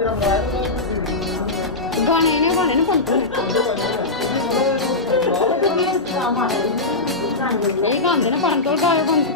गाने ने पंत ये गाते ना परम तोड़ गाए पंत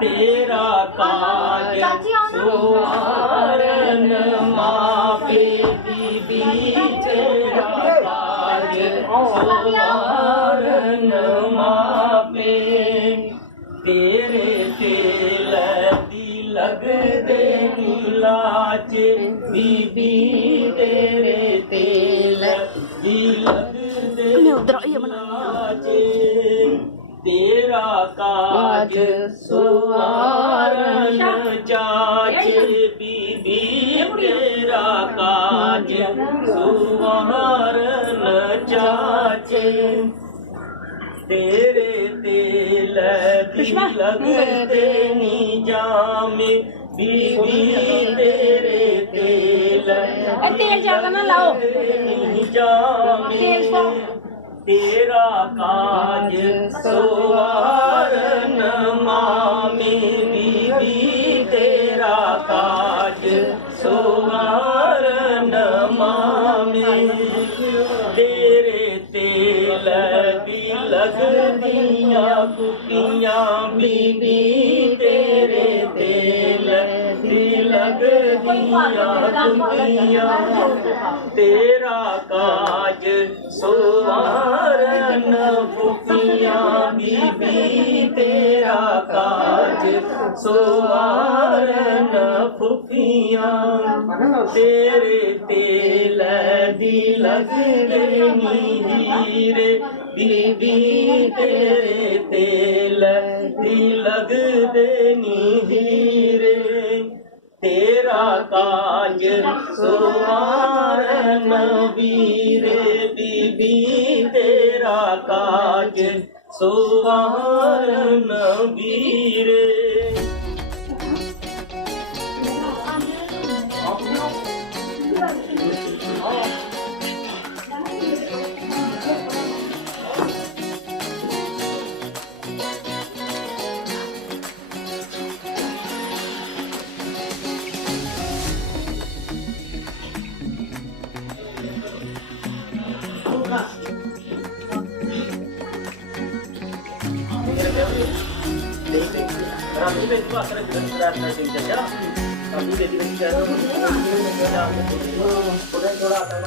तेरा काज सुवारन मापे बीबी तेरा काज सुवारन मापे तेरे तेल दी लग दे नीलाच बीबी तेरे तेल दी लग दे नीलाच तेरा काज सुवारन जाचे बीबी तेरा काज सुवारन जाचे तेरे तेल दी लगते नी जामे बीबी तेरे तेल ज्यादा ना लाओ नी जामे तेरा काज सुवारन मामे बीबी तेरा काज सुवारन मामे तेरे तेल दी लगदियां कुपियां बीबी तेरे तेल दी लगदियां कुपियां तेरा काज सुवारन फुफियां बीबी तेरा काज सुवारन फुफियां तेरे तेल दी लगदे नी हीरे बीबी तेरे तेल दी लगदे नी हीरे तेरा काज सुवारन वीरे बीबी तेरा काज सुवारन वीरे Kami begitu akan kita saja. Kami begitu kita sudah थोड़ा आता है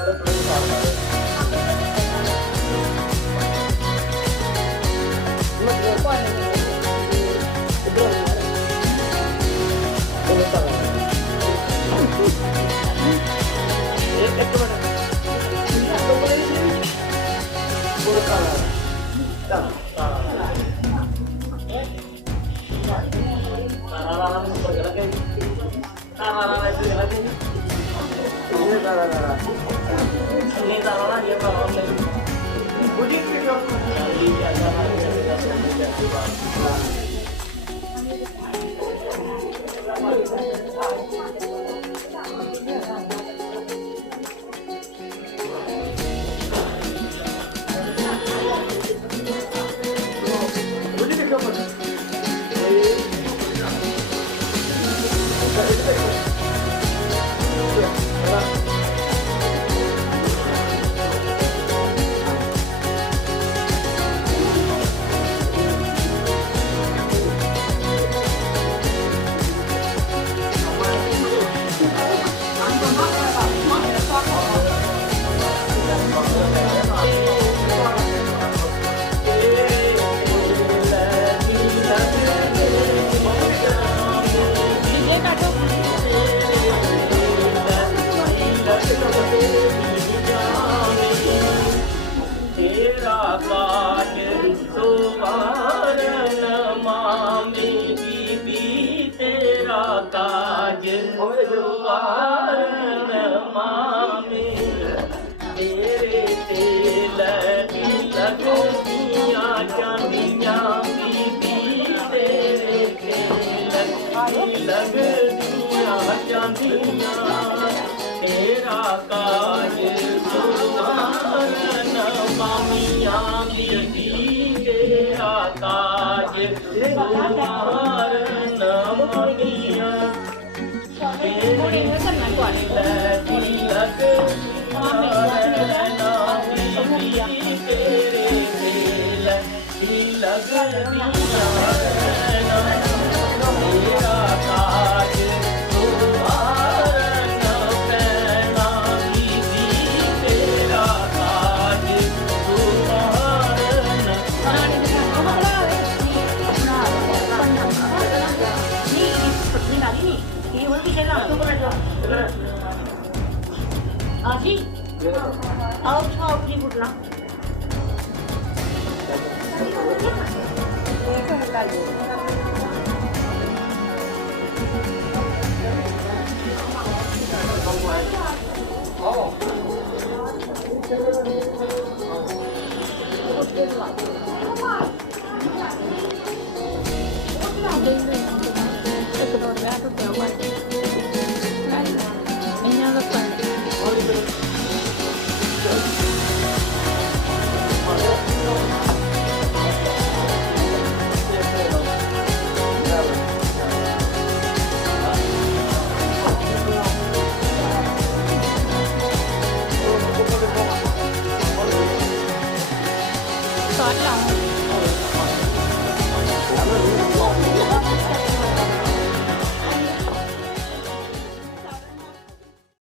काज सुवारन मामी तेरे ते लगदियां चांदियां बीबी तेरे ते लगदियां चांदियां तेरा काज सुवारन मामियां बीबी तेरा काज सुवारन मामियां ਕੁੜੀ ਨੂੰ ਕਰਨਾ ਤੁਹਾਡੇ आजी आओ खाओ की बुटना ਇਹ ਕੋਈ ਗੱਲ ਨਹੀਂ